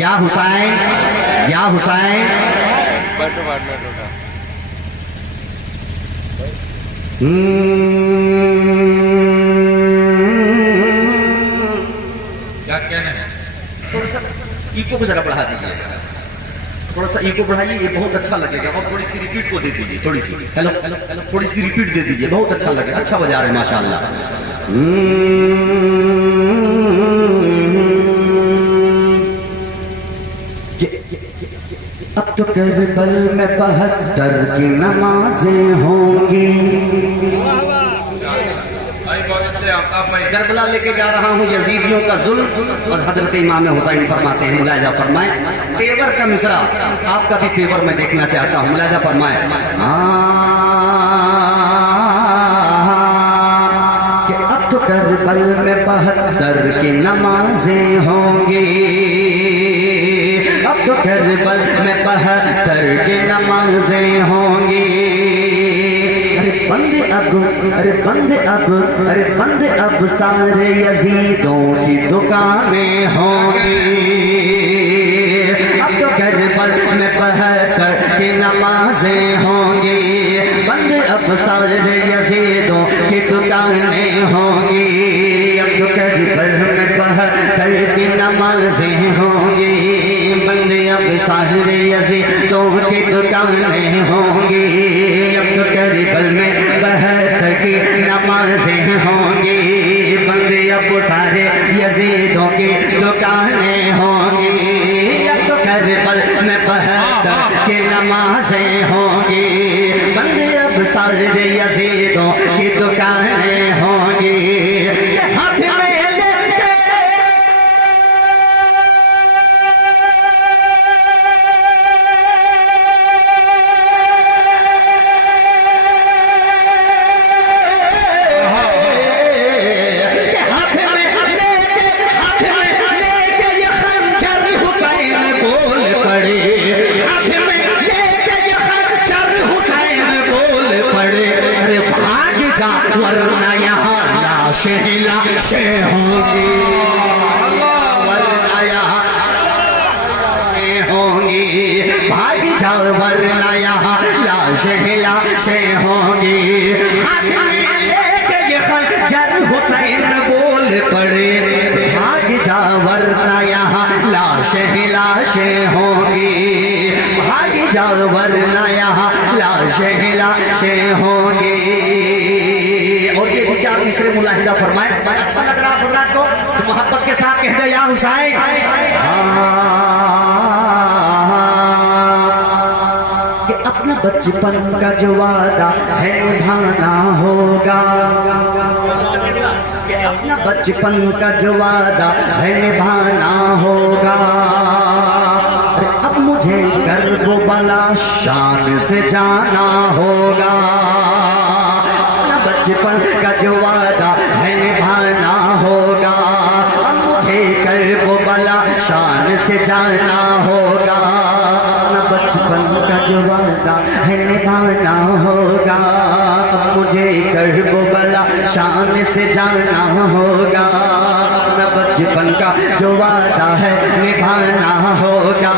या हुसैन, या हुसैन। क्या कहना है? थोड़ा सा इको को जरा बढ़ा दीजिए, थोड़ा सा इको बढ़ाइए, ये बहुत अच्छा लगेगा। और थोड़ी सी रिपीट को दे दीजिए, थोड़ी सी हेलो हेलो हेलो, थोड़ी सी रिपीट दे दीजिए, बहुत अच्छा लगेगा। अच्छा बजा रहे हैं माशाल्लाह। अब तो करबल में 72 की नमाजें होंगी। करबला लेके जा रहा हूँ यजीदियों का जुल्म, और हजरत इमाम हुसैन फरमाते हैं, मुलाहिजा फरमाए तेवर का मिसरा, आपका भी तेवर मैं देखना चाहता हूँ। मुलाहिजा फरमाए कि अब तो करबल में 72 की नमाजें होंगी। अब तो करबल में 72 की नमाजें होंगी। बंद अब, अरे बंद अब, अरे बंद अब सारे यजीदों की दुकानें होंगी। अब तो करबल में 72 की नमाजें होंगी। बंद अब सारे यजीदों की दुकानें होंगी। अब तो करबल में 72 की नमाजें होंगी। बंद अब सारे यजीदों की दुकानें होंगी। अब तो करबल में 72 की नमाजें होंगी। बंद अब सारे यजीदों की दुकानें होंगी। अब तो करबल में 72 की नमाजें होंगी। बंद अब सारे यजीदों की दुकानें होंगी। हाथ में वरना यहाँ लाशें लाशें होंगी। वरना यहाँ लाशें होंगी। भाग जाओ वरना यहाँ लाशें लाशें होंगी। हाथ में लेके ये खंजर हुसैन बोल पड़े। भाग जाओ वरना यहाँ लाशें लाशें होंगी। भाग जाओ वरना यहाँ लाशें लाशें होंगी। और ये विचार तीसरे मुलाहिदा फरमाए। अच्छा लग रहा फरमात को तो मोहब्बत के साथ कह दे या हुसैन। कि अपना बचपन का जो वादा है निभाना होगा। कि अपना बचपन का जो वादा है निभाना होगा। अब मुझे करबला शान से जाना होगा। बचपन का जो वादा है निभाना होगा। अब मुझे करबला शान से जाना होगा। अपना बचपन का जो वादा है निभाना होगा। अब मुझे करबला शान से जाना होगा। अपना बचपन का जो वादा है निभाना होगा।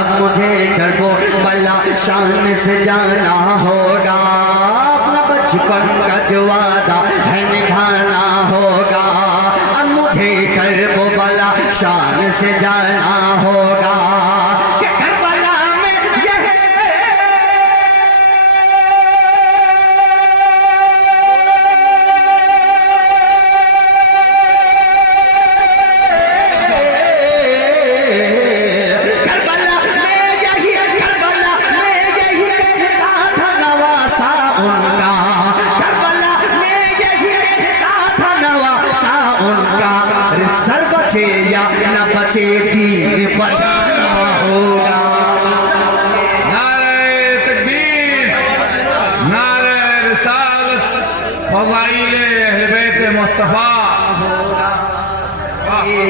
अब मुझे करबला शान से जाना होगा। बचपन का जो वादा है निभाना होगा। अब मुझे करबला शान से जाना होगा। कि करबला में यह करबला में यही कहता था नवासा उनका। सर बचे या न बचे दीन बचाना होगा। नारे तकबीर, नारे रिसालत, फज़ाइले अहले बैत मुस्तफा।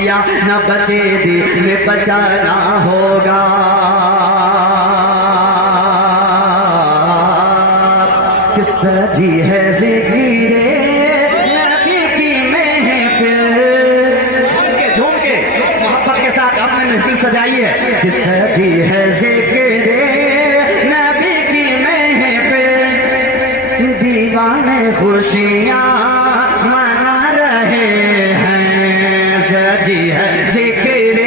या न बचे दीन बचाना होगा। कि सजी है ज़िक्रे महफिल सजाई है कि सजी है ज़िक्र नबी की महफिल, दीवाने खुशियाँ मना रहे हैं। सजी है ज़िक्र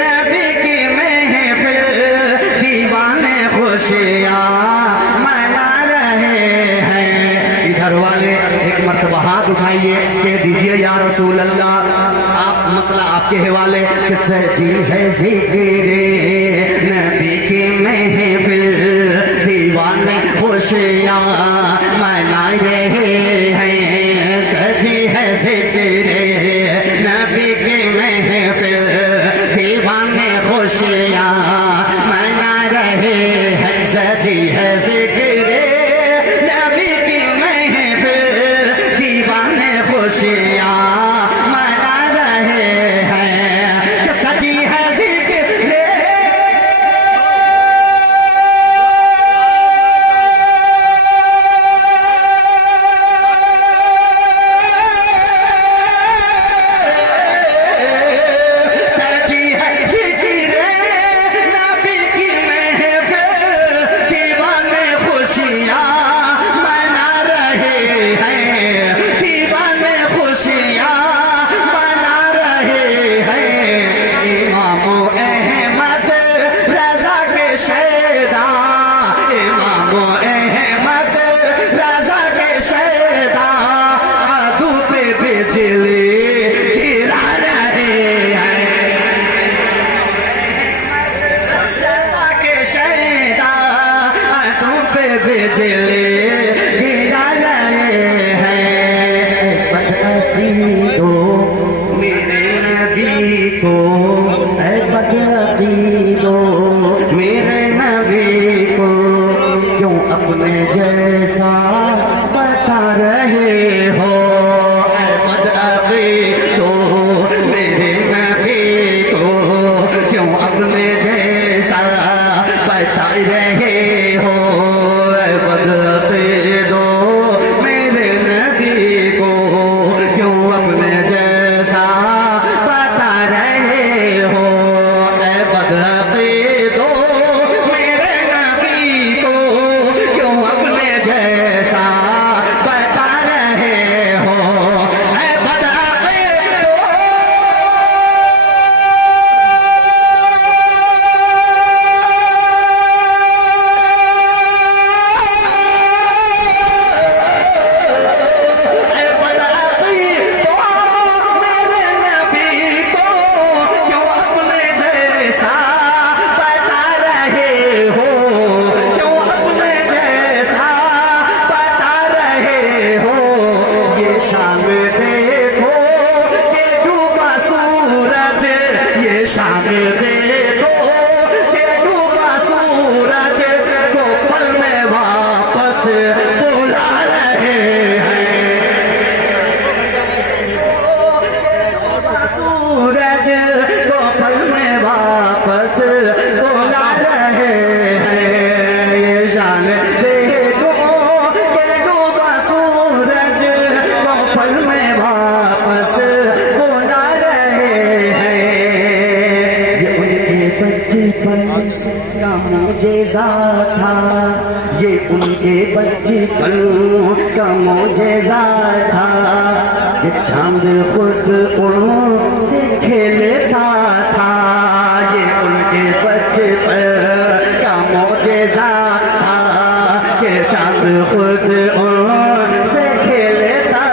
नबी की महफिल, दीवाने खुशियाँ मना रहे हैं। इधर वाले एक मर्तबा हाथ उठाइए, कह दीजिए या रसूल अल्लाह, आप मतलब आपके हवाले कि सजी है ज़िक्र नबी की महफिल, दीवाने खुशियाँ मना रहे हैं। सजी है ज़िक्र नबी की महफिल, दीवाने खुशियाँ मना रहे हैं। सजी है ज़िक्र नबी की महफिल, दीवाने खुशियाँ मना रहे हैं। सजी है ज़िक्र बिजली गिरा रहे हैं। बदअकीदो मेरे नबी को, बदअकीदो मेरे नबी को, क्यों अपने जैसा बता रहे हो। बदअकीदो मेरे नबी को, क्यों अपने जैसा बता रहे हो। शान देखो कि डूबा सूरज को पल में वापस बुला रहे हैं। सूरज को पल में वापस बुला रहे हैं। ये शान देखो कि डूबा सूरज को पल में वापस बुला रहे हैं। बचपन का मुझेज़ा था, ये उनके बचपन का मुझेज़ा था। ये चांद खुद उनसे खेलता था, ये उनके बचपन का मुझेज़ा था। ये चांद खुद उनसे खेलता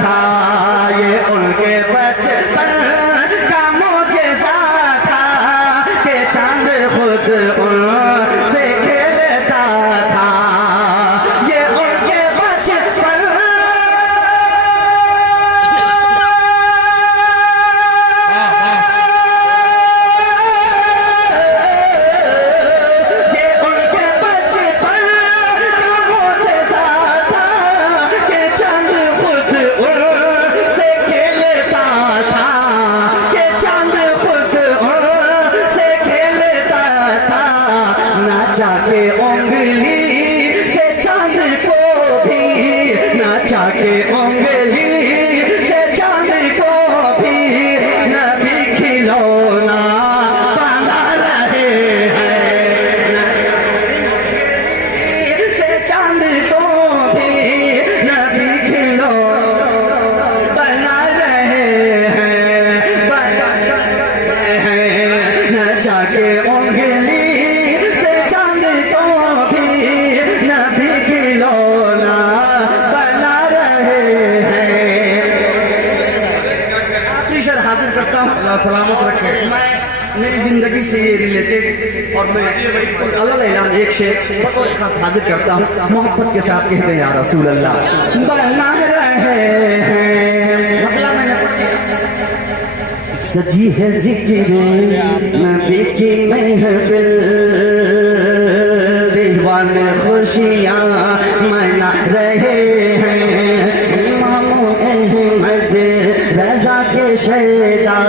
था, ये उनके बचपन का मुझेज़ा था। के चांद खुद उनसे खेलता था, ये उनके बचपन। ये उनके बचपन का मुझेज़ा था, के चांद खुद उनसे खेलता था। के चांद खुद उनसे खेलता था। ना चाहे उंगली से चांद को भी, ना चाहे उंगली से चांद को भी, नबी खिलौना जाके उंगली से चांद को भी नबी खिलौना बना रहे हैं। आखिरी शेर हाजिर करता हूँ, अल्लाह सलामत रखे। मैं मेरी जिंदगी से ये रिलेटेड और मैं अल्लाह ऐलान एक शेर बतौर खास हाजिर करता हूँ, मोहब्बत के साथ कहते हैं या रसूल अल्लाह बना रहे हैं। मतलब मैंने सजी है जिक्र नबी की महफिल, दीवाने खुशियाँ मना रहे हैं। इमाम अहमद रजा के शैदा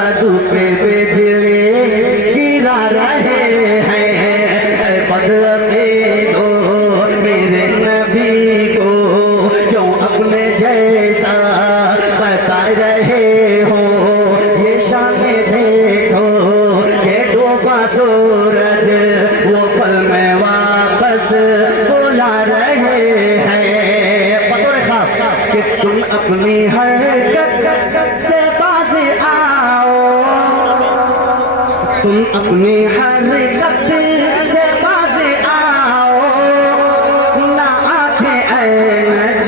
अदू पे बिजली गिरा रहे हैं। बदले दो मेरे नबी को, क्यों अपने जैसा बता रहे हो। ये शान देखो ये डूबा सूरज वो पल में वापस बुला रहे हैं। बतौर खास कि तुम अपनी हरकत से बाज आओ, तुम अपनी हरकत से बाज आओ, ना आंखें ऐनज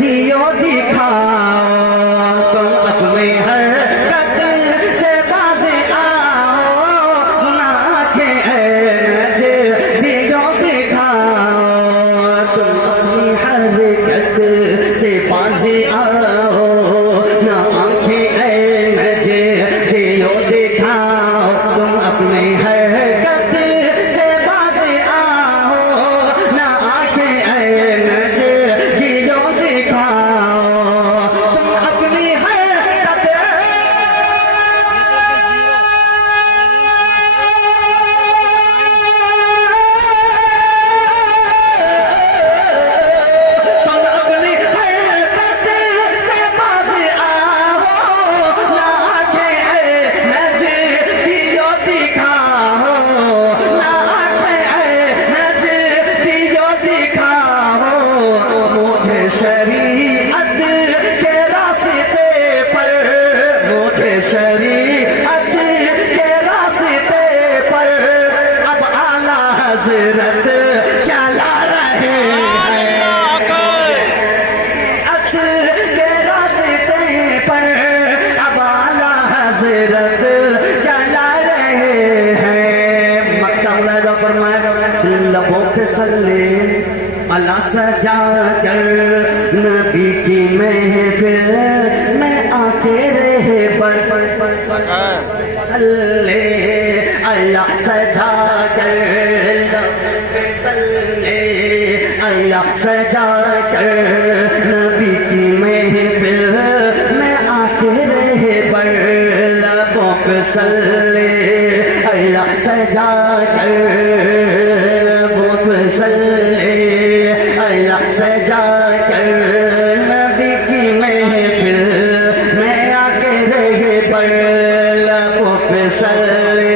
दियो दिखाओ। तुम अपनी हरकत से बाज आओ, ना आंखें ऐनज दियो दिखाओ। तुम अपनी हरकत से बाज आओ, ना आंखें ऐनज दियो दिखाओ। तुम अपने हरकत से बाज आओ, ना आंखें ऐनज दियो दिखाओ। तुम अपनी हरकत तुम अपनी हरकत से बाज आओ, ना आंखें ऐनज दियो दिखाओ। ना आंखें ऐनज दियो दिखाओ। मुझे शरीअत के रास्ते पर, मुझे शरीअत के रास्ते पर अब आला हजरत चला रहे हैं। शरीअत के रास्ते पर अब आला हजरत चला रहे हैं। मक्ता मुलादा फरमाए लबों पे सल्ले अला सजा कर नबी की महफिल में आके रहे पर सल्ले अला सजा कर, लबों पे सल्ले अला सजा कर नबी की महफिल में आके रहे पर। लबों पे सल्ले अला सजा कर, लबों पे सल्ले अला सजा कर नबी की महफिल में आके रहे पर। लबों पे सल्ले